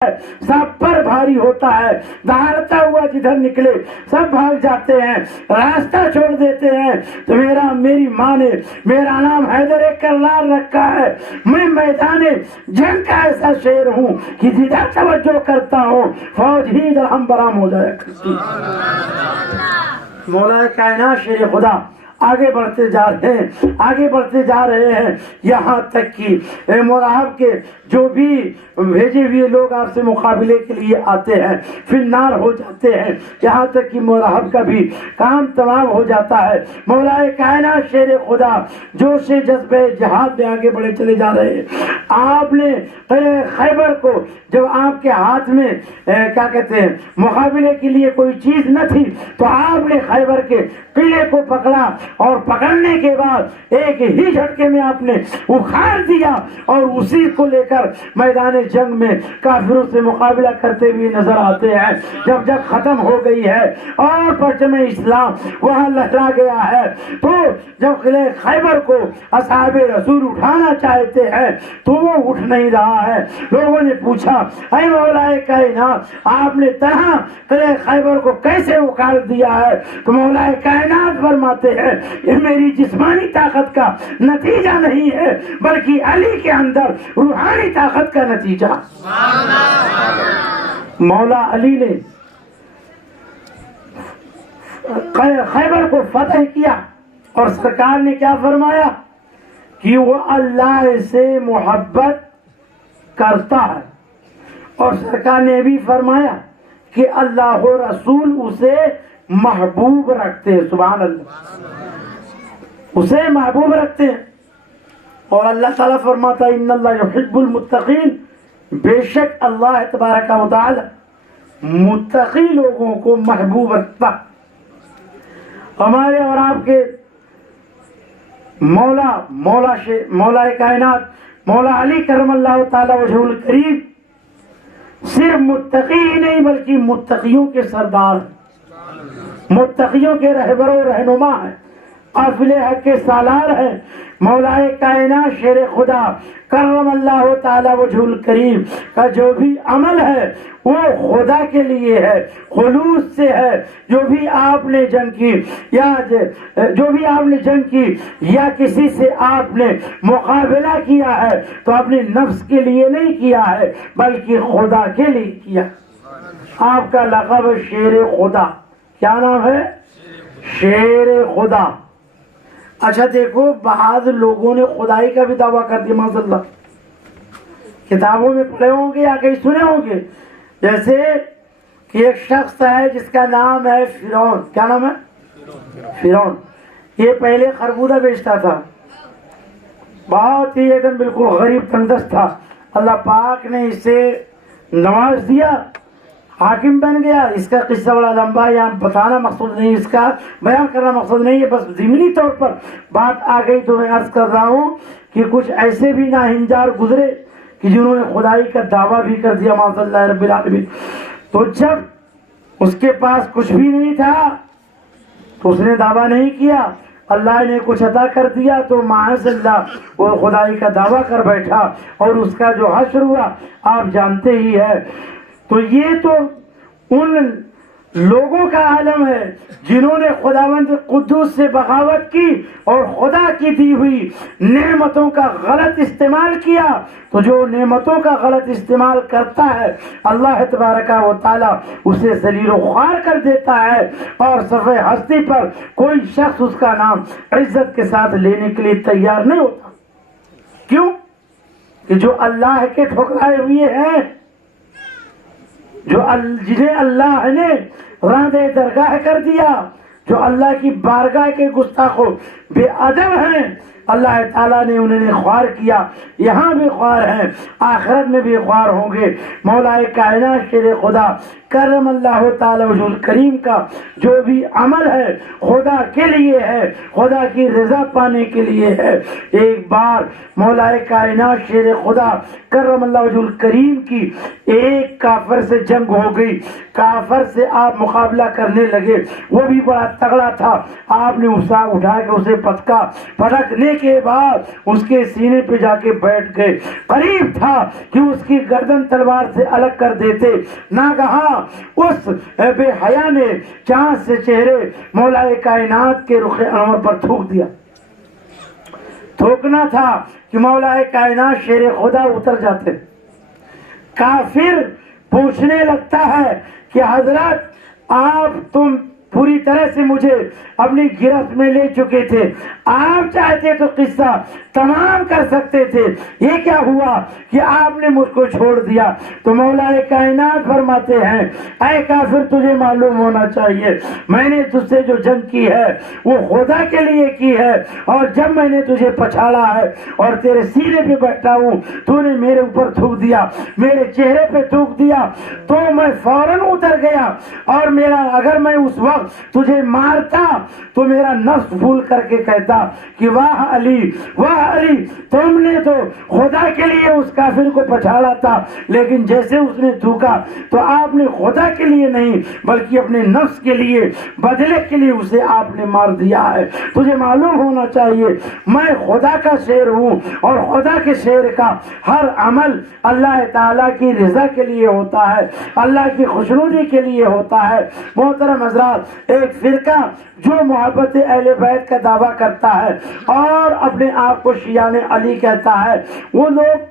سب پر بھاری ہوتا ہے، دہاڑتا ہوا جدھر نکلے سب بھاگ جاتے ہیں، راستہ چھوڑ دیتے ہیں۔ تو میری ماں نے میرا نام حیدر کرار رکھا ہے۔ میں میدان جنگ کا ایسا شیر ہوں کہ جدھر توجہ کرتا ہوں فوج ہی درہم برہم ہو جائے کرتی۔ مولا کائنات شیر خدا آگے بڑھتے جا رہے ہیں، آگے بڑھتے جا رہے ہیں، یہاں تک کہ مولا آپ کے جو بھی بھیجے ہوئے لوگ آپ سے مقابلے کے لیے آتے ہیں پھر نار ہو جاتے ہیں، یہاں تک کہ مولا آپ کا بھی کام تمام ہو جاتا ہے۔ مولا کائنات شیر خدا جوش جذبے جہاد میں آگے بڑھے چلے جا رہے ہیں۔ آپ نے خیبر کو جب آپ کے ہاتھ میں کیا کہتے ہیں مقابلے کے لیے کوئی چیز نہ تھی تو آپ نے خیبر کے قلعے کو پکڑا اور پکڑنے کے بعد ایک ہی جھٹکے میں آپ نے اکھاڑ دیا اور اسی کو لے کر میدان جنگ میں کافروں سے مقابلہ کرتے ہوئے نظر آتے ہیں۔ جب جنگ ختم ہو گئی ہے اور پرچم اسلام وہاں لہرا گیا ہے تو جب قلعہ خیبر کو اصحاب رسول اٹھانا چاہتے ہیں تو وہ اٹھ نہیں رہا ہے۔ لوگوں نے پوچھا اے مولا کائنات آپ نے طرح قلعہ خیبر کو کیسے اکھاڑ دیا ہے؟ تو مولا کائنات فرماتے ہیں یہ میری جسمانی طاقت کا نتیجہ نہیں ہے بلکہ علی کے اندر روحانی طاقت کا نتیجہ۔ مولا علی نے خیبر کو فتح کیا اور سرکار نے کیا فرمایا کہ وہ اللہ سے محبت کرتا ہے، اور سرکار نے بھی فرمایا کہ اللہ و رسول اسے محبوب رکھتے ہیں۔ سبحان اللہ، اسے محبوب رکھتے ہیں۔ اور اللہ تعالیٰ فرماتا ہے ان اللہ یحب المتقین، بے شک اللہ تبارک و تعالی متقی لوگوں کو محبوب رکھتا۔ ہمارے اور آپ کے مولا کائنات مولا علی کرم اللہ تعالی وجہ الکریم صرف متقی ہی نہیں بلکہ متقیوں کے سردار ہیں، متقیوں کے رہبر و رہنما ہیں، قافلے حق کے سالار ہیں۔ مولا کائنات شیر خدا کرم اللہ تعالی وجہ الکریم کا جو بھی عمل ہے وہ خدا کے لیے ہے، خلوص سے ہے۔ جو بھی آپ نے جنگ کی یا کسی سے آپ نے مقابلہ کیا ہے تو اپنے نفس کے لیے نہیں کیا ہے بلکہ خدا کے لیے کیا۔ آپ کا لقب شیر خدا، کیا نام ہے؟ شیر خدا۔ اچھا دیکھو بعض لوگوں نے خدائی کا بھی دعویٰ کر دیا، معاذ اللہ، کتابوں میں پڑھے ہوں گے یا کہیں سنے ہوں گے، جیسے کہ ایک شخص ہے جس کا نام ہے فرعون۔ کیا نام ہے؟ فرعون۔ یہ پہلے خربوزہ بیچتا تھا، بہت ہی ایک دم بالکل غریب تندرست تھا، اللہ پاک نے اسے نواز دیا، حاکم بن گیا۔ اس کا قصہ بڑا لمبا ہے، یہاں بتانا مقصود نہیں، اس کا بیان کرنا مقصود نہیں ہے، بس ضمنی طور پر بات آ گئی تو میں عرض کر رہا ہوں کہ کچھ ایسے بھی ناہنجار گزرے کہ جنہوں نے خدائی کا دعویٰ بھی کر دیا، معاذ اللہ رب العالمین۔ تو جب اس کے پاس کچھ بھی نہیں تھا تو اس نے دعویٰ نہیں کیا، اللہ نے کچھ عطا کر دیا تو معاذ اللہ وہ خدائی کا دعویٰ کر بیٹھا اور اس کا جو حشر ہوا آپ جانتے ہی ہے۔ تو یہ تو ان لوگوں کا عالم ہے جنہوں نے خداوند قدوس سے بغاوت کی اور خدا کی دی ہوئی نعمتوں کا غلط استعمال کیا۔ تو جو نعمتوں کا غلط استعمال کرتا ہے اللہ تبارک و تعالی اسے ذلیل و خوار کر دیتا ہے، اور صفحہ ہستی پر کوئی شخص اس کا نام عزت کے ساتھ لینے کے لیے تیار نہیں ہوتا۔ کیوں؟ کہ جو اللہ کے ٹھکرائے ہوئے ہیں، جنہیں اللہ نے راندے درگاہ کر دیا، جو اللہ کی بارگاہ کے گستاخ و بے ادب ہیں، اللہ تعالیٰ نے انہیں خوار کیا، یہاں بھی خوار ہیں، آخرت میں بھی خوار ہوں گے۔ مولا کائنات شیر خدا کرم اللہ تعالی وجہ الکریم کا جو بھی عمل ہے خدا کے لیے ہے، خدا کی رضا پانے کے لیے ہے۔ ایک بار مولا کائنات شیر خدا کرم اللہ وجہ الکریم کی ایک کافر سے جنگ ہو گئی، کافر سے آپ مقابلہ کرنے لگے، وہ بھی بڑا تگڑا تھا، آپ نے اٹھا کے اسے پٹکنے کے بعد اس کے سینے پہ جا کے بیٹھ گئے. قریب تھا کہ اس کی گردن تلوار سے الگ کر دیتے. ناگہاں اس بے حیا نے چاند سے چہرے مولا کائنات کے رخ انور پر تھوک دیا. تھوکنا تھا کہ مولا کائنات شیر خدا اتر جاتے. کافر پوچھنے لگتا ہے کہ حضرت آپ تم پوری طرح سے مجھے اپنی گرفت میں لے چکے تھے, آپ چاہتے تو قصہ تمام کر سکتے تھے, یہ کیا ہوا کہ آپ نے مجھ کو چھوڑ دیا؟ تو مولا کائنات فرماتے ہیں اے کافر تجھے معلوم ہونا چاہیے میں نے تجھ سے جو جنگ کی ہے وہ خدا کے لیے کی ہے, اور جب میں نے تجھے پچھاڑا ہے اور تیرے سینے پہ بیٹھا ہوں تو نے میرے اوپر تھوک دیا, میرے چہرے پہ تھوک دیا تو میں فوراً اتر گیا, اور میرا اگر میں اس وقت تجھے مارتا تو میرا نفس بھول کر کے کہتا کہ واہ علی تم نے تو خدا کے لیے اس کافر کو پچھاڑا تھا, لیکن جیسے اس نے تھوکا تو آپ نے خدا کے لیے نہیں بلکہ اپنے نفس کے لیے بدلے کے لیے اسے آپ نے مار دیا ہے. تجھے معلوم ہونا چاہیے میں خدا کا شیر ہوں, اور خدا کے شیر کا ہر عمل اللہ تعالیٰ کی رضا کے لیے ہوتا ہے, اللہ کی خوشنودی کے لیے ہوتا ہے. محترم حضرات, ایک فرقہ جو محبت اہل بیت کا دعویٰ کرتا ہے اور اپنے آپ کو شیعان علی کہتا ہے, وہ لوگ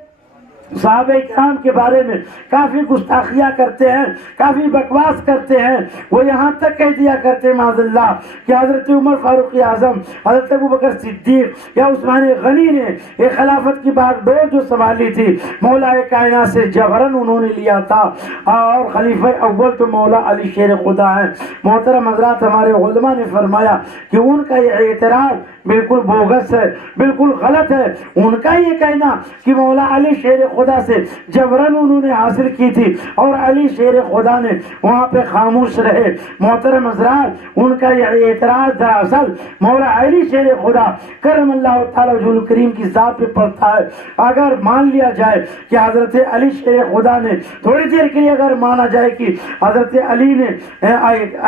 صحابہ کرام کے بارے میں کافی گستاخیاں کرتے ہیں, کافی بکواس کرتے ہیں. وہ یہاں تک کہہ دیا کرتے معاذ اللہ کہ حضرت عمر فاروق اعظم, حضرت ابوبکر صدیق یا عثمان غنی نے یہ خلافت کی باغ ڈور جو سنبھالی تھی مولا کائنات سے جبرن انہوں نے لیا تھا, اور خلیفہ اول تو مولا علی شیر خدا ہیں. محترم حضرات, ہمارے علماء نے فرمایا کہ ان کا یہ اعتراض بالکل بوگس ہے, بالکل غلط ہے. ان کا یہ کہنا کہ مولا علی شیر خدا سے جبرن انہوں نے حاصل کی تھی اور علی شیر خدا نے وہاں پہ خاموش رہے. محترم حضرات, ان کا یہ اعتراض دراصل مولا علی شیر خدا کرم اللہ تعالی وجہ الکریم کی ذات پہ پڑتا ہے. اگر مان لیا جائے کہ حضرت علی شیر خدا نے, تھوڑی دیر کے لیے اگر مانا جائے کہ حضرت علی نے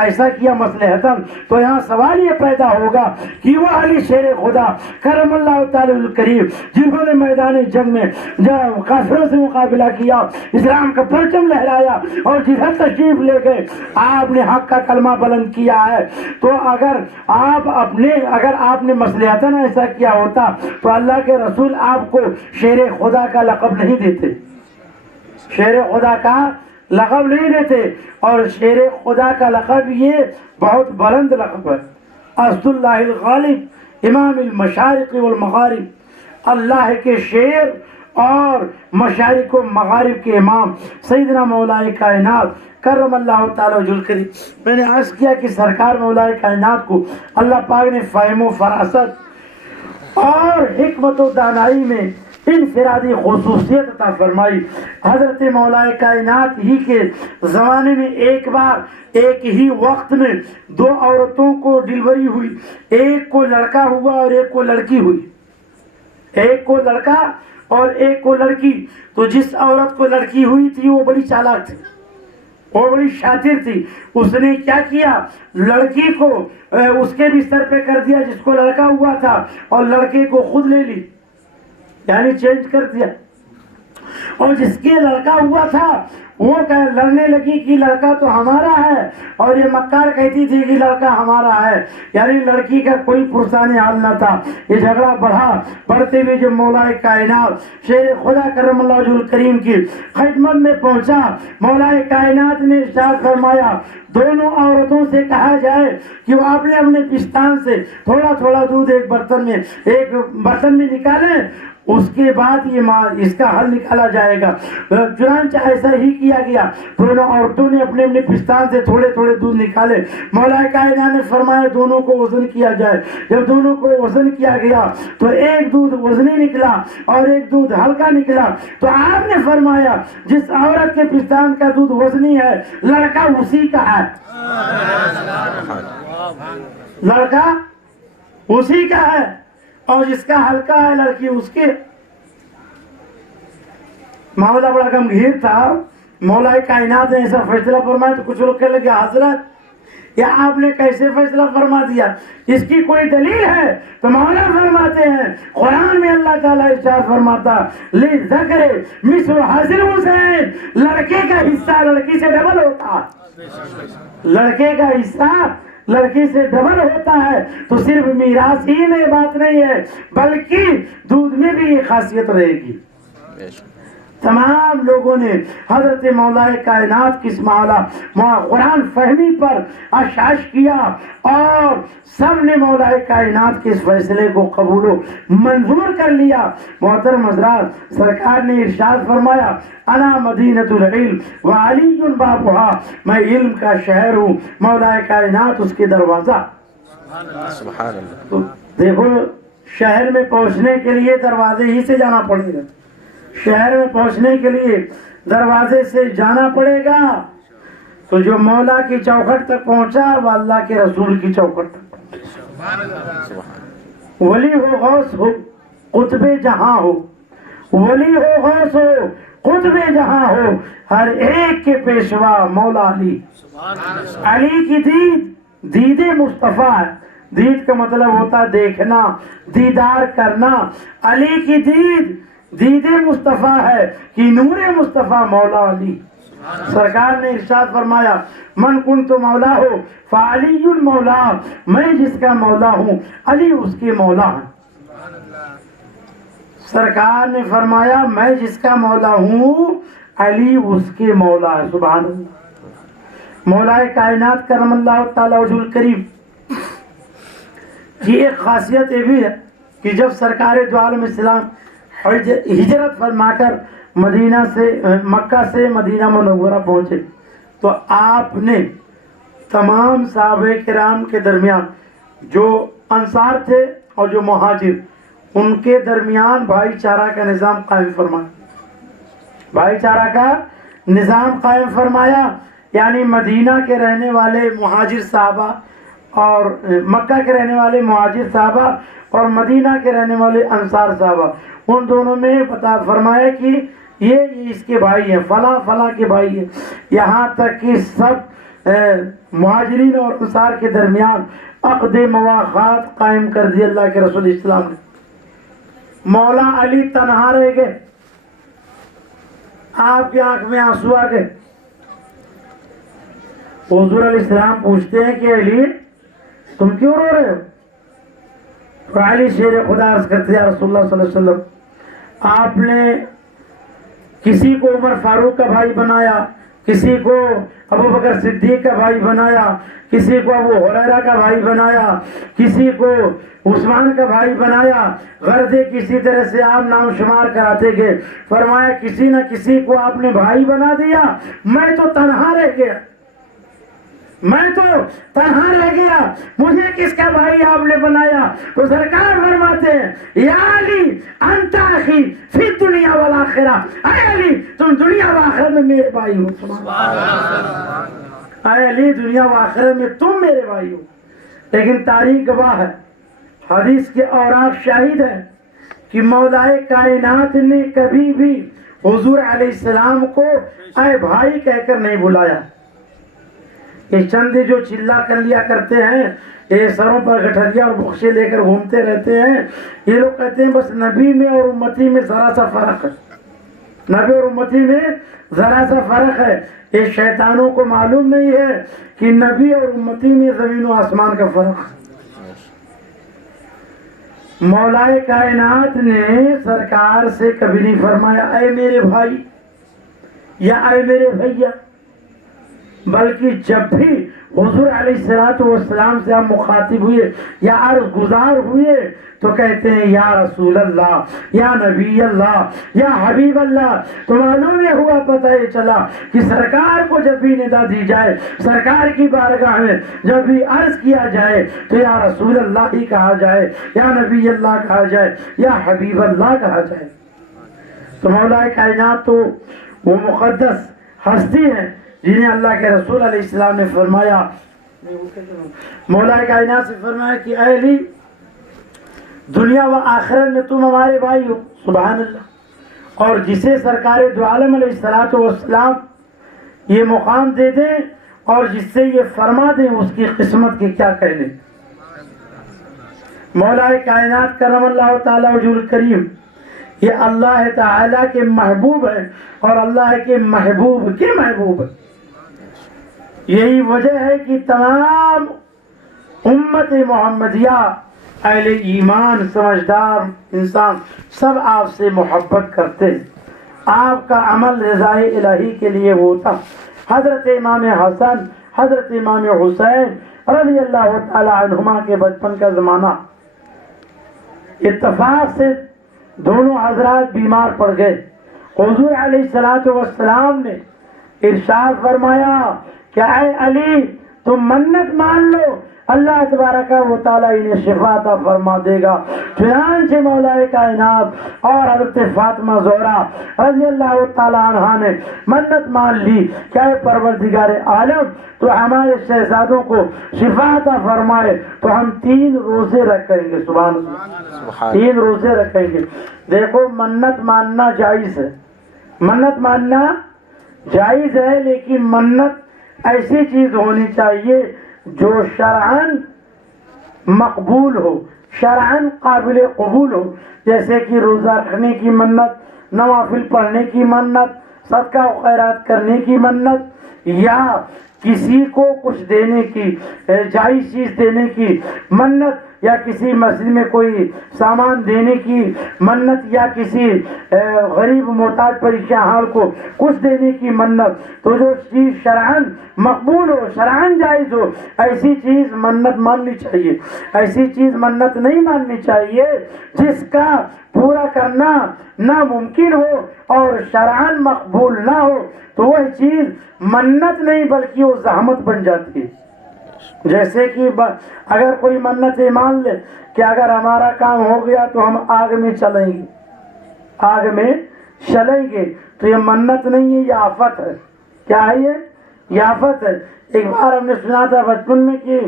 ایسا کیا مصلحتاً, تو یہاں سوال یہ پیدا ہوگا کہ وہ علی شیر خدا کرم اللہ تعالی الکریم جنہوں نے میدان جنگ میں کافروں سے مقابلہ کیا, اسلام کا پرچم لہرایا اور جدھر تشریف لے گئے آپ نے حق کا کلمہ بلند کیا ہے, تو اگر آپ نے مصلحتاً ایسا کیا ہوتا تو اللہ کے رسول آپ کو شیر خدا کا لقب نہیں دیتے, شیر خدا کا لقب نہیں دیتے. اور شیر خدا کا لقب یہ بہت بلند لقب ہے. اسد اللہ الغالب امام المشارق والمغارب, اللہ کے شیر اور مشارق و مغارب کے امام سیدنا مولا کائنات کرم اللہ تعالی وجہ الکریم. میں نے عرض کیا کہ سرکار مولا کائنات کو اللہ پاک نے فہم و فراست اور حکمت و دانائی میں انفرادی خصوصیت عطا فرمائی. حضرت مولا کائنات ہی کے زمانے میں ایک بار ایک ہی وقت میں دو عورتوں کو ڈلیوری ہوئی, ایک کو لڑکا ہوا اور ایک کو لڑکی ہوئی, ایک کو لڑکا اور ایک کو لڑکی. تو جس عورت کو لڑکی ہوئی تھی وہ بڑی چالاک تھی, وہ بڑی شاطر تھی. اس نے کیا کیا, لڑکی کو اس کے بستر پہ کر دیا جس کو لڑکا ہوا تھا, اور لڑکے کو خود لے لی, یعنی چینج کر دیا. اور جس کے لڑکا ہوا تھا وہ لڑنے لگی کہ لڑکا تو ہمارا ہے, اور یہ مکار کہتی تھی کہ لڑکا ہمارا ہے, یعنی لڑکی کا کوئی پرسان حال نہ تھا. یہ جھگڑا بڑھتے ہوئے جو مولا کائنات شیر خدا کرم اللہ وجہ الکریم کی خدمت میں پہنچا, مولا کائنات نے ارشاد فرمایا دونوں عورتوں سے کہا جائے کہ وہ اپنے پستان سے تھوڑا تھوڑا دودھ ایک برتن میں نکالیں, اس کے بعد اس کا حل نکالا جائے گا. چنانچہ ایسا ہی کیا گیا, دونوں عورتوں نے اپنے پستان سے تھوڑے تھوڑے دودھ نکالے. مولا کائنات نے فرمایا دونوں کو وزن کیا جائے. جب دونوں کو وزن کیا گیا تو ایک دودھ وزنی نکلا اور ایک دودھ ہلکا نکلا. تو آپ نے فرمایا جس عورت کے پستان کا دودھ وزنی ہے لڑکا اسی کا ہے, لڑکا اسی کا ہے, اور جس کا ہلکا ہے لڑکی اس کے. معاملہ بڑا گمگیر تھا. مولا کائنات نے ایسا فیصلہ فرمایا تو کچھ لوگ کہنے لگے حضرت یا آپ نے کیسے فیصلہ فرما دیا؟ اس کی کوئی دلیل ہے تو مولا فرماتے ہیں قرآن میں اللہ تعالیٰ ارشاد فرماتا لِلذَّكَرِ مِثْلُ حَظِّ الْأُنثَيَيْنِ، لڑکے کا حصہ لڑکی سے ڈبل ہوتا ہے، لڑکے کا حصہ لڑکی سے ڈبل ہوتا ہے۔ تو صرف میراث ہی میں بات نہیں ہے بلکہ دودھ میں بھی یہ خاصیت رہے گی۔ تمام لوگوں نے حضرت مولا کائنات کی قرآن فہمی پر اشعاش کیا اور سب نے مولا کائنات کے اس فیصلے کو قبول و منظور کر لیا۔ محترم حضرات، سرکار نے ارشاد فرمایا انا مدینۃ العلم وعلی بابها، میں علم کا شہر ہوں، مولا کائنات اس کے دروازہ۔ سبحان اللہ۔ تو دیکھو شہر میں پہنچنے کے لیے دروازے ہی سے جانا پڑے گا، شہر میں پہنچنے کے لیے دروازے سے جانا پڑے گا۔ تو جو مولا کی چوکھٹ تک پہنچا وہ اللہ کے رسول کی چوکھٹ تک پہنچا۔ ولی ہو غوث ہو قطب جہاں ہو، ولی ہو غوث ہو قطب جہاں ہو، ہر ایک کے پیشوا مولا علی۔ علی کی دید دید مصطفیٰ ہے، دید کا مطلب ہوتا ہے دیکھنا، دیدار کرنا۔ علی کی دید دید مصطفیٰ ہے کہ نور مصطفیٰ مولا علی۔ سرکار نے ارشاد فرمایا من کنت مولا ہو فعلی مولا، میں جس کا مولا ہوں علی اس کے مولا ہے۔ سرکار نے فرمایا میں جس کا مولا ہوں علی اس کے مولا ہے۔ سبحان اللہ۔ مولا کائنات کرم اللہ تعالی وجہ الکریم کی ایک خاصیت یہ بھی ہے کہ جب سرکار دو عالم اسلام ہجرت فرما کر مدینہ سے مکہ سے مدینہ منورہ پہنچے تو آپ نے تمام صحابہ کرام کے درمیان جو انصار تھے اور جو مہاجر ان کے درمیان بھائی چارہ کا نظام قائم فرمایا، بھائی چارہ کا نظام قائم فرمایا، یعنی مدینہ کے رہنے والے مہاجر صحابہ اور مکہ کے رہنے والے مہاجر صحابہ اور مدینہ کے رہنے والے انصار صحابہ، ان دونوں میں بتا فرمایا کہ یہ اس کے بھائی ہیں، فلاں فلاں کے بھائی ہیں، یہاں تک کہ سب مہاجرین اور انصار کے درمیان عقد مواخات قائم کر دی اللہ کے رسول اسلام نے۔ مولا علی تنہا رہ گئے، آپ کی آنکھ میں آنسو آ گئے۔ حضور علیہ السلام پوچھتے ہیں کہ علی تم کیوں رو رہے ہو؟ تو علی شیر خدا عرض کرتے ہیں رسول اللہ صلی اللہ علیہ وسلم آپ نے کسی کو عمر فاروق کا بھائی بنایا، کسی کو ابو بکر صدیق کا بھائی بنایا، کسی کو ابو ہریرہ کا بھائی بنایا، کسی کو عثمان کا بھائی بنایا، غرض کسی طرح سے آپ نام شمار کراتے گئے۔ فرمایا کسی نہ کسی کو آپ نے بھائی بنا دیا، میں تو تنہا رہ گیا، میں تو تنہا رہ گیا، مجھے کس کا بھائی آپ نے بنایا؟ تو سرکار فرماتے ہیں یا علی انت اخی فی الدنیا والآخرہ، اے علی تم دنیا و آخرت میں میرے بھائی ہو۔ سبحان اللہ۔ اے علی دنیا و آخرت میں تم میرے بھائی ہو۔ لیکن تاریخ گواہ ہے، حدیث کے اوراق شاہد ہے کہ مولا کائنات نے کبھی بھی حضور علیہ السلام کو اے بھائی کہہ کر نہیں بلایا۔ یہ چند جو چلا کر لیا کرتے ہیں، یہ سروں پر گٹھریا اور بخشے لے کر گھومتے رہتے ہیں، یہ لوگ کہتے ہیں بس نبی میں اور امتی میں ذرا سا فرق ہے، نبی اور امتی میں ذرا سا فرق ہے۔ یہ شیطانوں کو معلوم نہیں ہے کہ نبی اور امتی میں زمین و آسمان کا فرق ہے۔ مولا کائنات نے سرکار سے کبھی نہیں فرمایا اے میرے بھائی یا اے میرے بھیا، بلکہ جب بھی حضور علیہ السلام سے آپ مخاطب ہوئے یا عرض گزار ہوئے تو کہتے ہیں یا رسول اللہ، یا نبی اللہ، یا حبیب اللہ۔ تو معلوم یہ ہوا، پتہ یہ چلا کہ سرکار کو جب بھی ندا دی جائے، سرکار کی بارگاہ میں جب بھی عرض کیا جائے تو یا رسول اللہ ہی کہا جائے، یا نبی اللہ کہا جائے، یا حبیب اللہ کہا جائے۔ تو مولا کائنات تو وہ مقدس ہستی ہیں جنہیں اللہ کے رسول علیہ السلام نے فرمایا، مولا کائنات سے فرمایا کہ اے علی دنیا و آخرت میں تم ہمارے بھائی ہو۔ سبحان اللہ۔ اور جسے سرکار دو عالم علیہ السلام یہ مقام دے دیں اور جس سے یہ فرما دیں اس کی قسمت کی کیا کہنے. مولا کائنات کرم اللہ تعالی وجہ الکریم یہ اللہ تعالی کے محبوب ہیں اور اللہ کے محبوب کے محبوب ہیں. یہی وجہ ہے کہ تمام امت محمدیہ اہل ایمان سمجھدار انسان سب آپ سے محبت کرتے ہیں. آپ کا عمل رضائے الہی کے لیے ہوتا. حضرت امام حسن حضرت امام حسین رضی اللہ تعالی عنہما کے بچپن کا زمانہ، اتفاق سے دونوں حضرات بیمار پڑ گئے. حضور علیہ السلام نے ارشاد فرمایا کہ اے علی تم منت مان لو، اللہ تبارک و تعالیٰ انہیں شفا عطا فرما دے گا. چنانچہ مولا کائنات اور حضرت فاطمہ زہرا رضی اللہ تعالیٰ عنہا نے منت مان لی کہ اے پروردگار عالم تو ہمارے شہزادوں کو شفا عطا فرمائے تو ہم 3 روزے رکھیں گے. سبحان اللہ، 3 روزے رکھیں گے. دیکھو منت ماننا جائز ہے، منت ماننا جائز ہے، لیکن منت ایسی چیز ہونی چاہیے جو شرعاً مقبول ہو، شرعاً قابل قبول ہو. جیسے کہ روزہ رکھنے کی منت، نوافل پڑھنے کی منت، صدقہ و خیرات کرنے کی منت، یا کسی کو کچھ دینے کی، جائز چیز دینے کی منت، یا کسی مسجد میں کوئی سامان دینے کی منت، یا کسی غریب محتاج پریشان حال کو کچھ دینے کی منت. تو جو چیز شرعاً مقبول ہو، شرعاً جائز ہو، ایسی چیز منت ماننی چاہیے. ایسی چیز منت نہیں ماننی چاہیے جس کا پورا کرنا ناممکن ہو اور شرعاً مقبول نہ ہو، تو وہ چیز منت نہیں بلکہ وہ زحمت بن جاتی ہے. جیسے کہ اگر کوئی منت مان لے کہ اگر ہمارا کام ہو گیا تو ہم آگ میں چلیں گے، آگ میں چلیں گے، تو یہ منت نہیں ہے، یہ آفت ہے. کیا ہے یہ آفت ہے. ایک بار ہم نے سنا تھا بچپن میں کہ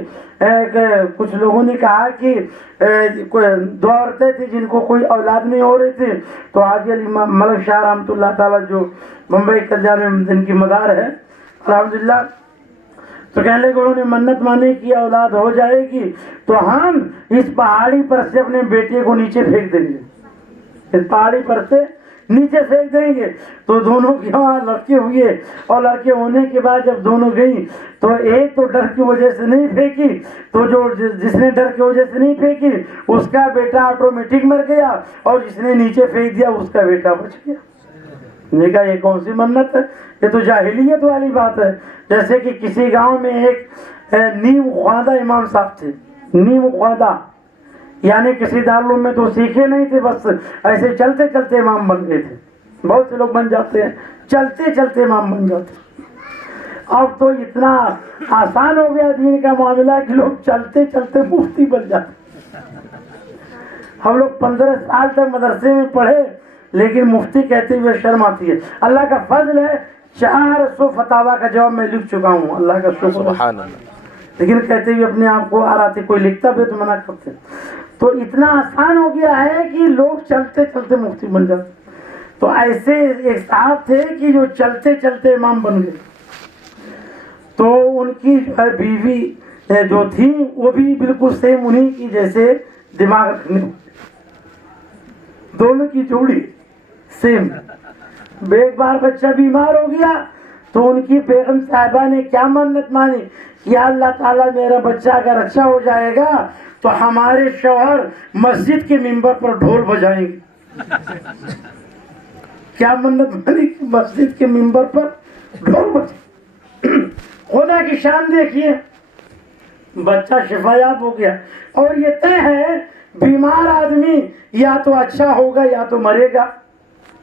کچھ لوگوں نے کہا کہ 2 عورتیں تھیں جن کو کوئی اولاد نہیں ہو رہی تھی، تو حاجی علی ملک شاہ رحمۃ اللہ تعالیٰ جو ممبئی کلیان میں جن کی مدار ہے الحمدللہ، تو کہنے لگے انہوں نے منت مانی کی اولاد ہو جائے گی تو ہم اس پہاڑی پر سے اپنے بیٹے کو نیچے پھینک دیں گے، اس پہاڑی پر سے نیچے پھینک دیں گے. تو دونوں کے وہاں لڑکے ہوئے اور لڑکے ہونے کے بعد جب دونوں گئیں تو ایک تو ڈر کی وجہ سے نہیں پھینکی، تو جو جس نے ڈر کی وجہ سے نہیں پھینکی اس کا بیٹا آٹومیٹک مر گیا، اور جس نے نیچے پھینک دیا اس کا بیٹا بچ گیا. نے کہا یہ کون سی منت ہے، یہ تو جاہلیت والی بات ہے. جیسے کہ کسی گاؤں میں ایک نیم خواندہ امام صاحب تھے، نیم خواندہ، یعنی کسی دارالعلوم میں تو سیکھے نہیں تھے، بس ایسے چلتے چلتے امام بن گئے تھے. بہت سے لوگ بن جاتے ہیں چلتے چلتے امام بن جاتے ہیں. اب تو اتنا آسان ہو گیا دین کا معاملہ کہ لوگ چلتے چلتے مفتی بن جاتے. ہم لوگ 15 سال تک مدرسے میں پڑھے لیکن مفتی کہتے ہوئے شرم آتی ہے. اللہ کا فضل ہے 400 فتاوا کا جواب میں لکھ چکا ہوں، اللہ کا شکر. سبحان اللہ. لیکن کہتے ہوئے اپنے آپ کو آراتے، کوئی لکھتا بھی تو منع کرتے. تو اتنا آسان ہو گیا ہے کہ لوگ چلتے چلتے مفتی بن جاتے. تو ایسے ایک صاحب تھے کہ جو چلتے چلتے امام بن گئے. تو ان کی جو ہے بیوی جو تھی وہ بھی بالکل سیم انہیں کی جیسے دماغ رکھنے، دونوں کی جوڑی سیم. ایک بار بچہ بیمار ہو گیا تو ان کی بیگم صاحبہ نے کیا منت مانی کہ اللہ تعالیٰ میرا بچہ اگر اچھا ہو جائے گا تو ہمارے شوہر مسجد کے ممبر پر ڈھول بجائیں گے. کیا منت مانی کہ مسجد کے ممبر پر ڈھول بجائیں. خدا کی شان دیکھیے، بچہ شفا یاب ہو گیا. اور یہ طے ہے بیمار آدمی یا تو اچھا ہوگا یا تو مرے گا.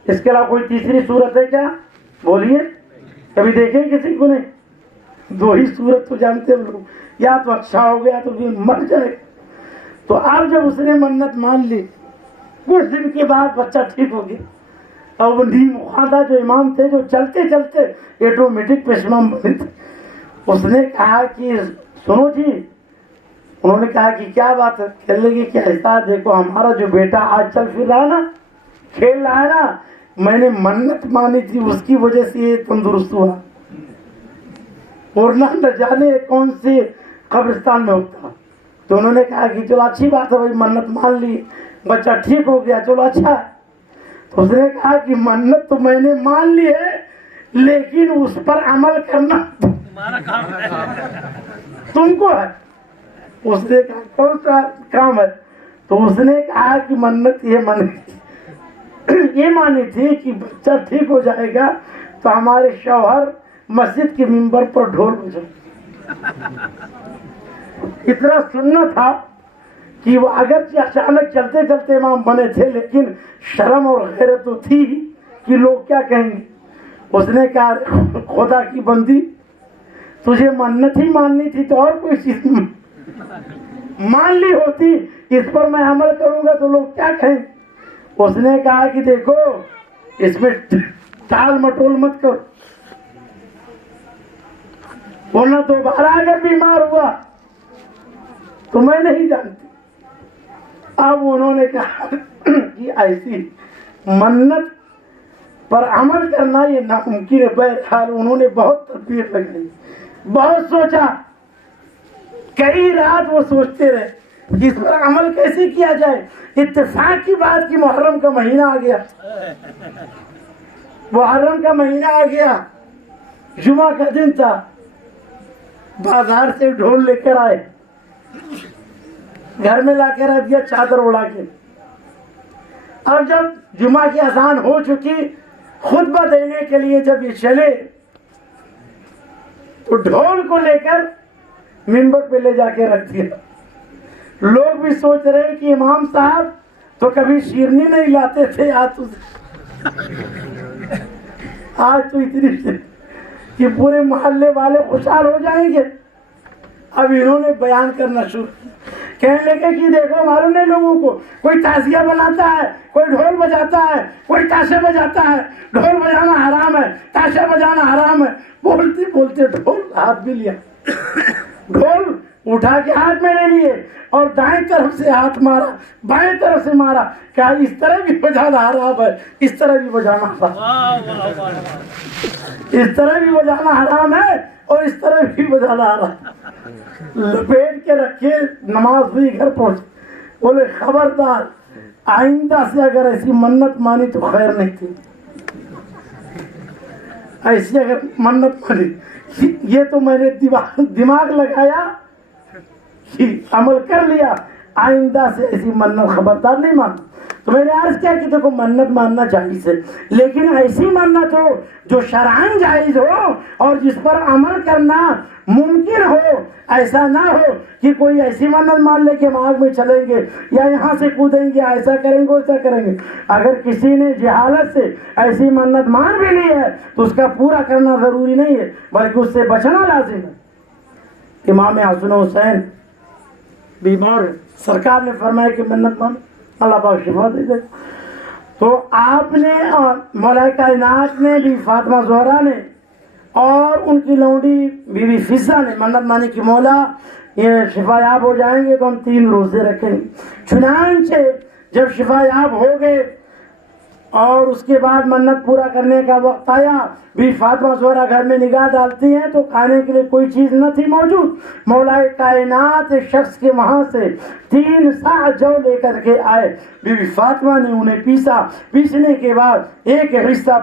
اس کے علاوہ کوئی تیسری صورت ہے کیا؟ بولیے، کبھی دیکھیں کسی کو؟ نہیں. 2 ہی صورت تو جانتے ہیں لوگ، یا تو اچھا ہو گیا تو پھر مر جائے. تو اب جب اس نے منت مان لی کچھ دن کے بعد بچہ ٹھیک ہو گیا. اور وہ نیم خواندہ جو امام تھے جو چلتے چلتے آٹومیٹک پیشمام بنے تھے، اس نے کہا کہ سنو جی. انہوں نے کہا کہ کیا بات ہے؟ کہنے لگے کہ ایسا دیکھو ہمارا جو بیٹا آج چل پھر رہا نا، کھیل رہا ہے نا، میں نے منت مانی تھی اس کی وجہ سے یہ تندرست ہوا. ورنہ نہ جانے کون سی قبرستان میں ہوتا. تو انہوں نے کہا کہ چلو اچھی بات ہے بھائی، منت مان لی، بچہ ٹھیک ہو گیا، چلو اچھا ہے. تو اس نے کہا کہ منت تو میں نے مان لی ہے، لیکن اس پر عمل کرنا تم کو ہے. اس نے کہا کون سا کام ہے؟ تو اس نے کہا کہ منت یہ مانی تھی کہ بچہ ٹھیک ہو جائے گا تو ہمارے شوہر مسجد کے ممبر پر ڈھول بجائے. اتنا سننا تھا کہ وہ اگرچہ اچانک چلتے چلتے امام بنے تھے، لیکن شرم اور غیرت تو تھی کہ لوگ کیا کہیں گے. اس نے کہا خدا کی بندی، تجھے منت ہی ماننی تھی تو اور کوئی چیز مان لی ہوتی، اس پر میں عمل کروں گا تو لوگ کیا کہیں. اس نے کہا کہ دیکھو اس میں ٹال مٹول مت کرو، ورنہ دوبارہ اگر بیمار ہوا تو میں نہیں جانتی. اب انہوں نے کہا کہ ایسی منت پر عمل کرنا یہ ناممکن ہے. بہرحال انہوں نے بہت تدبیر لگائی، بہت سوچا، کئی رات وہ سوچتے رہے کہ اس پر عمل کیسے کیا جائے. اتفاق کی بات کہ محرم کا مہینہ آ گیا، محرم کا مہینہ آ گیا، جمعہ کا دن تھا. بازار سے ڈھول لے کر آئے، گھر میں لا کے رکھ دیا چادر اڑا کے. اب جب جمعہ کی اذان ہو چکی، خطبہ دینے کے لیے جب یہ چلے تو ڈھول کو لے کر ممبر پہ لے جا کے رکھ دیا. لوگ بھی سوچ رہے کہ امام صاحب تو کبھی شیرنی نہیں لاتے تھے، آج تو اتنی کہ پورے محلے والے خوشحال ہو جائیں گے. اب انہوں نے بیان کرنا شروع کیا، کہنے لگے کہ دیکھو معلوم نہیں لوگوں کو، کوئی تعزیہ بناتا ہے، کوئی ڈھول بجاتا ہے، کوئی تاشے بجاتا ہے. ڈھول بجانا حرام ہے، تاشا بجانا حرام ہے. بولتے بولتے ڈھول ہاتھ بھی لیا، ڈھول اٹھا کے ہاتھ میں لے لیے اور دائیں طرف سے ہاتھ مارا، بائیں طرف سے مارا. کہا اس طرح بھی بجانا حرام ہے، اس طرح بھی بجانا حرام، اس طرح بھی بجانا حرام ہے اور اس طرح بھی بجانا حرام. لپیٹ کے رکھے، نماز ہوئی، گھر پہنچے. بولے خبردار آئندہ سے اگر ایسی منت مانی تو خیر نہیں تھی. ایسی اگر منت مانی، یہ تو میں نے دماغ لگایا، عمل کر لیا، آئندہ سے ایسی منت خبردار نہیں مان. تو میں نے عرض کیا کہ دیکھو منت ماننا جائز ہے، لیکن ایسی منت ہو جو شرعاً جائز ہو اور جس پر عمل کرنا ممکن ہو. ایسا نہ ہو کہ کوئی ایسی منت مان لے کہ ہم آگ میں چلیں گے یا یہاں سے کودیں گے، ایسا کریں گے ویسا کریں گے. اگر کسی نے جہالت سے ایسی منت مان بھی لی ہے تو اس کا پورا کرنا ضروری نہیں ہے، بلکہ اس سے بچنا لازم ہے. امام حسن حسین بیمار، سرکار نے فرمایا کہ منت مان، اللہ پاک شفا دے دے. تو آپ نے مولا کائنات نے بھی فاطمہ زہرا نے اور ان کی لونڈی بی بی فضہ نے منت مانی کہ مولا یہ شفا یاب ہو جائیں گے تو ہم 3 روزے رکھیں گے. چنانچہ جب شفا یاب ہو گئے اور اس کے بعد منت پورا کرنے کا وقت آیا، بھی فاطمہ زہرا گھر میں نگاہ ڈالتی ہیں تو کھانے کے لیے کوئی چیز نہ تھی موجود. مولا کائنات شخص کے وہاں سے 3 صاع جو لے کر کے آئے. بی بی فاطمہ نے انہیں پیسا، پیسنے کے بعد ایک حصہ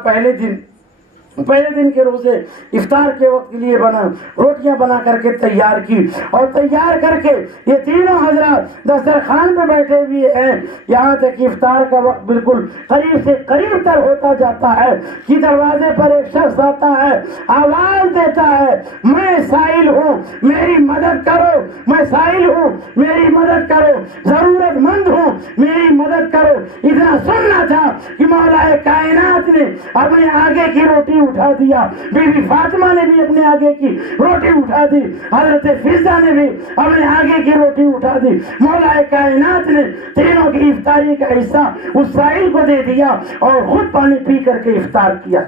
پہلے دن کے روزے افطار کے وقت کے لیے روٹیاں بنا کر کے تیار کی، اور تیار کر کے یہ تینوں حضرات دسترخوان پہ بیٹھے ہوئے ہیں. یہاں تک کہ افطار کا وقت بالکل قریب سے قریب تر ہوتا جاتا ہے کہ دروازے پر ایک شخص آتا ہے، آواز دیتا ہے میں سائل ہوں میری مدد کرو، میں سائل ہوں میری مدد کرو، ضرورت مند ہوں میری مدد کرو. اتنا سننا تھا کہ مولا کائنات نے اپنے آگے کی روٹی اٹھا دیا، بی بی فاطمہ نے بھی اپنے آگے کی روٹی اٹھا دی، حضرت فضہ نے بھی اپنے آگے کی روٹی اٹھا دی. مولا کائنات نے تینوں کی افطاری کا حصہ اس سائل کو دے دیا اور خود پانی پی کر کے افطار کیا.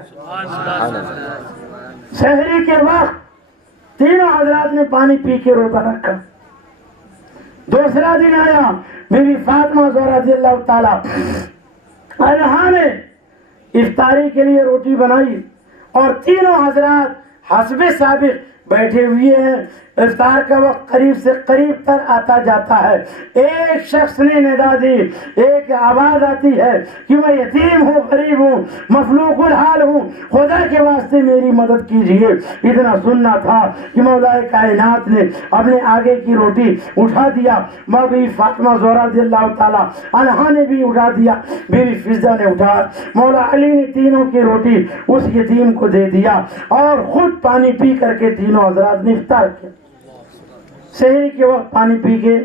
سحری کے وقت تینوں حضرات نے پانی پی کے روزہ رکھا. دوسرا دن آیا، بی بی فاطمہ زہرا رضی اللہ تعالی عنہا نے افطاری کے لیے روٹی بنائی اور تینوں حضرات حسب سابق بیٹھے ہوئے ہیں، افطار کا وقت قریب سے قریب تر آتا جاتا ہے، ایک شخص نے ندا دی، ایک آواز آتی ہے کہ میں یتیم ہوں، غریب ہوں، مفلوق الحال ہوں، خدا کے واسطے میری مدد کیجیے۔ اتنا سننا تھا کہ مولا کائنات نے اپنے آگے کی روٹی اٹھا دیا، بی فاطمہ زہرا رضی اللہ تعالیٰ عنہا نے بھی اٹھا دیا، بیوی فضہ نے اٹھا، مولا علی نے تینوں کی روٹی اس یتیم کو دے دیا اور خود پانی پی کر کے تینوں حضرات نے افطار کیا۔ سحری کے وقت پانی پی کے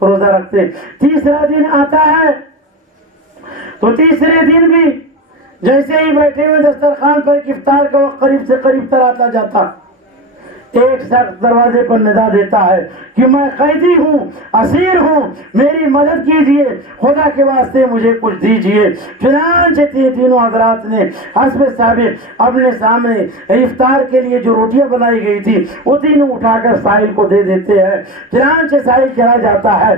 روزہ رکھتے۔ تیسرا دن آتا ہے تو تیسرے دن بھی جیسے ہی بیٹھے ہوئے دسترخوان پر افطار کا وقت قریب سے قریب تر آتا جاتا، ایک شخص دروازے پر ندا دیتا ہے کہ میں قیدی ہوں، اسیر ہوں، میری مدد کیجیے، خدا کے واسطے مجھے کچھ دیجیے۔ چنانچہ تینوں حضرات نے حسب ثابت اپنے سامنے افطار کے لیے جو روٹیاں بنائی گئی تھی وہ تینوں اٹھا کر ساحل کو دے دیتے ہیں۔ چنانچہ ساحل چلا جاتا ہے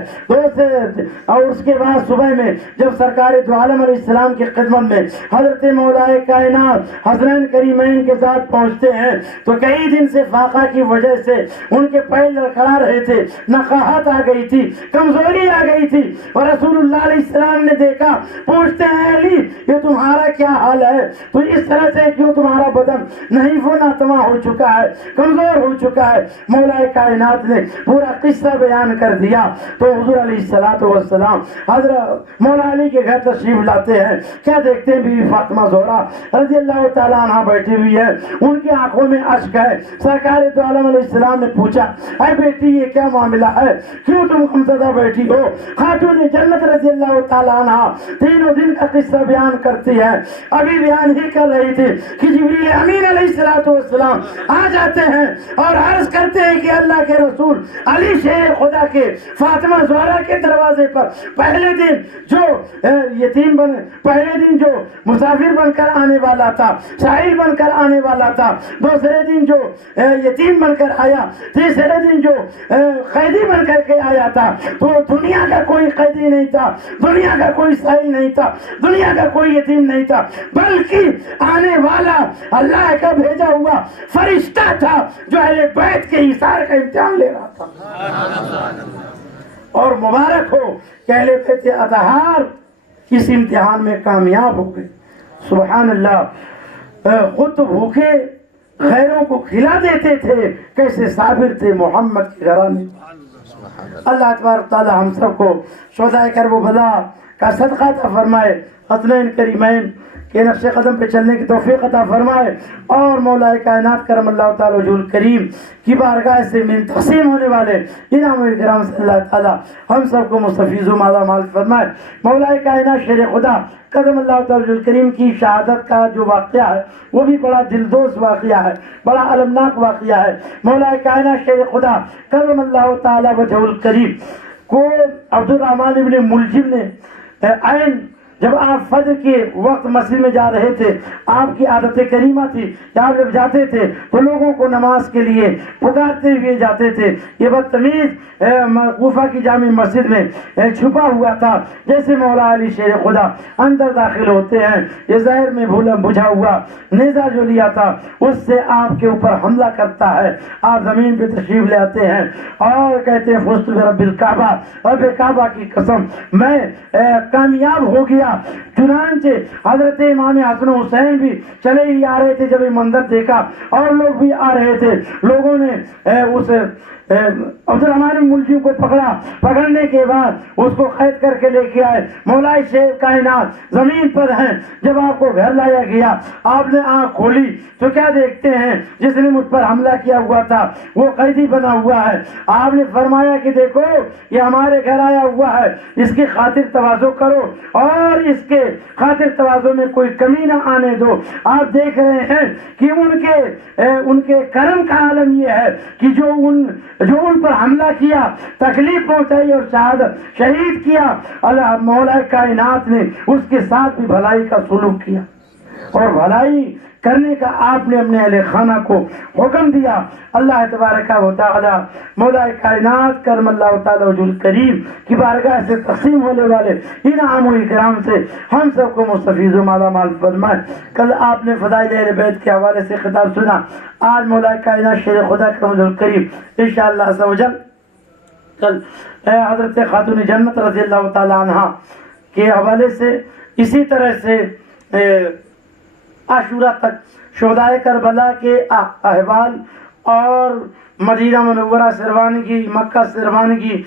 اور اس کے بعد صبح میں جب سرکار دو عالم علیہ السلام کی خدمت میں حضرت مولا کائنات حسنین کریمین کے ساتھ پہنچتے ہیں تو کئی دن سے فاقہ کی وجہ سے ان کے پیر لڑکھڑا رہے تھے، نقاہت آ گئی تھی، کمزوری آ گئی تھی، اور رسول اللہ علیہ السلام نے دیکھا، پوچھتے ہیں علی یہ تمہارا کیا حال ہے؟ تو اس طرح سے کیوں تمہارا بدن نہیں وہ ناتواں ہو چکا ہے، کمزور ہو چکا ہے؟ مولا کائنات نے پورا قصہ بیان کر دیا تو حضور علیہ السلام حضرت مولا علی کے گھر تشریف لاتے ہیں، کیا دیکھتے ہیں بیوی فاطمہ زہرا رضی اللہ تعالیٰ عنہ بیٹھی ہوئی ہے، ان کی آنکھوں میں اشک ہے۔ سرکار دو عالم علیہ السلام نے پوچھا اے بیٹی یہ کیا معاملہ ہے، کیوں تم غمزدہ بیٹھی ہو؟ خاتون جنت رضی اللہ تعالیٰ عنہ تینوں دن کا قصہ بیان کرتی ہے، ابھی بیان ہی کر رہی تھی کہ جبریل امین علیہ السلام آ جاتے ہیں اور عرض کرتے ہیں کہ اللہ کے رسول علی شیر خدا کے فاطمہ زہرا کے دروازے پر پہلے دن جو مسافر بن کر آنے والا تھا، سائل بن کر آنے والا تھا، دوسرے دن جو یتیم بن کر آیا، تیسرے دن جو قیدی بن کر کے آیا تھا، تو دنیا کا کوئی قیدی نہیں تھا، دنیا کا کوئی سائل نہیں تھا، دنیا کا کوئی یتیم نہیں تھا، بلکہ آنے والا اللہ کا بھیجا ہوا فرشتہ تھا جو اہل بیت کے ایثار کا امتحان لے رہا تھا۔ اور مبارک ہو کہ اہل بیت اطہار اس امتحان میں کامیاب ہو گئے۔ سبحان اللہ، خود تو بھوکے غیروں کو کھلا دیتے تھے، کیسے صابر تھے محمد کے گھرانے۔ اللہ تبارک تعالی ہم سب کو شہدائے کرب و بلا کا صدقہ عطا فرمائے، حسنین کریمین کے نقش قدم پہ چلنے کی توفیق عطا فرمائے، اور مولا کائنات کرم اللہ تعالی وجہ الکریم کی بارگاہ سے من تقسیم ہونے والے انعام کرام سے اللہ تعالی ہم سب کو مستفیض و مالا مال فرمائے۔ مولا کائنات شیر خدا قدم اللہ تعالی الکریم کی شہادت کا جو واقعہ ہے وہ بھی بڑا دلدوز واقعہ ہے، بڑا المناک واقعہ ہے۔ مولا کائنات شیر خدا قدم اللہ تعالی وجہ الکریم کو عبد الرحمن ابن ملجم نے عین جب آپ فجر کے وقت مسجد میں جا رہے تھے، آپ کی عادت کریمہ تھی کہ آپ جب جاتے تھے تو لوگوں کو نماز کے لیے پکارتے ہوئے جاتے تھے۔ یہ بدتمیز کوفہ کی جامع مسجد میں چھپا ہوا تھا۔ جیسے مولا علی شیر خدا اندر داخل ہوتے ہیں، یہ ظاہر میں بجھا ہوا نیزہ جو لیا تھا اس سے آپ کے اوپر حملہ کرتا ہے۔ آپ زمین پہ تشریف لے آتے ہیں اور کہتے ہیں فزت برب الکعبہ، رب کعبہ کی قسم میں کامیاب ہو گیا۔ چنانچہ حضرت امام حسن حسین بھی چلے ہی آ رہے تھے، جب یہ منظر دیکھا اور لوگ بھی آ رہے تھے، لوگوں نے اس عبد الرحمن ملجم کو پکڑا، پکڑنے کے بعد اس کو قید کر کے لے کے آئے۔ مولا شیر کائنات زمین پر ہیں، جب آپ کو گھر لایا گیا آپ نے آنکھ کھولی تو کیا دیکھتے ہیں؟ جس نے مجھ پر حملہ کیا ہوا تھا وہ قیدی بنا ہوا ہے۔ آپ نے فرمایا کہ دیکھو یہ ہمارے گھر آیا ہوا ہے، اس کی خاطر تواضع کرو اور اس کے خاطر تواضع میں کوئی کمی نہ آنے دو۔ آپ دیکھ رہے ہیں کہ ان کے کرم کا عالم یہ ہے کہ جو ان پر حملہ کیا، تکلیف پہنچائی اور شہید کیا، اللہ مولا کائنات نے اس کے ساتھ بھی بھلائی کا سلوک کیا، اور بھلائی کرنے کا آپ نے اپنے اہل خانہ کو حکم دیا. اللہ تبارک و تعالی مولا کائنات کرم اللہ تعالی وجہ الکریم کی بارگاہ سے تقسیم ہونے والے انعام و اکرام سے ہم سب کو مستفیض و مالا مال فرمائے. کل آپ نے فضائل اہل بیت کے حوالے سے خطاب سنا. آج مولا کائنات شیر خدا کرم وجہ الکریم انشاءاللہ عز و جل کل حضرت خاتون جنت رضی اللہ تعالی عنہ کے حوالے سے اسی طرح سے عاشورہ تک شہدائے کربلا کے احوال اور مدینہ منورہ سے روانگی، مکہ سے روانگی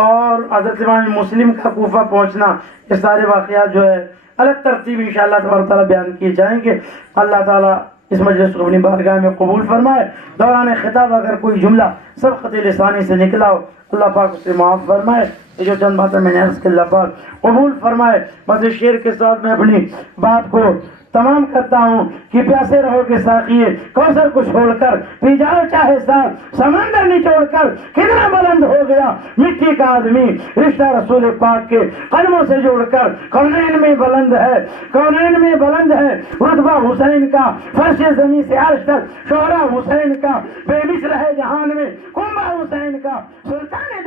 اور حضرت امام مسلم کا کوفہ پہنچنا، یہ سارے واقعات جو ہے الگ ترتیب انشاءاللہ تبارک تعالیٰ بیان کیے جائیں گے. اللہ تعالیٰ اس مجلس کو اپنی بارگاہ میں قبول فرمائے. دوران خطاب اگر کوئی جملہ سبقت لسانی سے نکلا ہو اللہ پاک اسے معاف فرمائے. یہ جو چند باتیں میں نے عرض کی اللہ پاک قبول فرمائے. بس اس شعر کے ساتھ میں اپنی بات کو تمام کرتا ہوں کہ پیاسے رہو گے ساقیے کوثر کو چھوڑ کر، پی جاؤ چاہے ساتھ سمندر نچوڑ کر. کتنا بلند ہو گیا مٹی کا آدمی رشتہ رسول پاک کے قدموں سے جوڑ کر. کونین میں بلند ہے، کونین میں بلند ہے رتبہ حسین کا، فرش زمین سے عرش تک شہرا حسین کا، بے مثل ہے جہان میں کنبہ حسین کا. سلطان